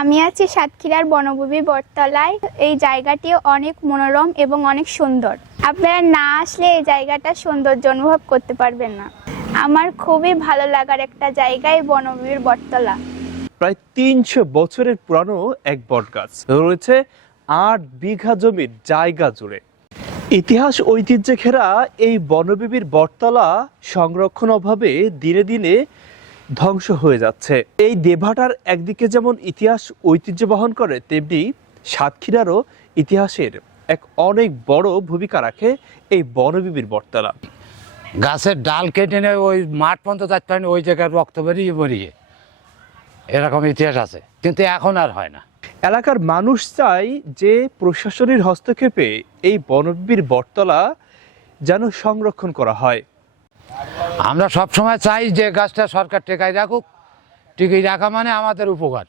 আমি আছি সাতক্ষীরার বনভূমি বটতলায়। এই জায়গাটি অনেক মনোরম এবং অনেক সুন্দর। আপনারা না আসলে এই জায়গাটা সৌন্দর্য অনুভব করতে পারবেন না। আমার খুবই ভালো লাগার একটা জায়গা এই বনভূমির বটতলা। প্রায় তিনশো বছরের পুরানো এক বটগাছ। রয়েছে আট বিঘা জমির জায়গা জুড়ে। ইতিহাস ঐতিহ্যে ঘেরা এই বনবিবির বটতলা সংরক্ষণ অভাবে দিনে দিনে ধ্বংস হয়ে যাচ্ছে। এই দেভাটার একদিকে যেমন ইতিহাস ঐতিহ্য বহন করে তেমনি সাতক্ষীরারও ইতিহাসের এক অনেক বড় ভূমিকা রাখে এই বনবিবির বটতলা। গাছের ডাল কেটে নিয়ে ওই মাঠ পর্যন্ত যাচ্ছে পারেনি ওই জায়গায় রক্ত বেরিয়ে বেরিয়ে। এরকম ইতিহাস আছে কিন্তু এখন আর হয় না। এলাকার মানুষ চায় যে প্রশাসনের হস্তক্ষেপে এই বনবিবির বটতলা যেন সংরক্ষণ করা হয়। আমরা সব সময় চাই যে গাছটা সরকার টেকাই রাখুক। টিকিয়ে রাখা মানে আমাদের উপকার।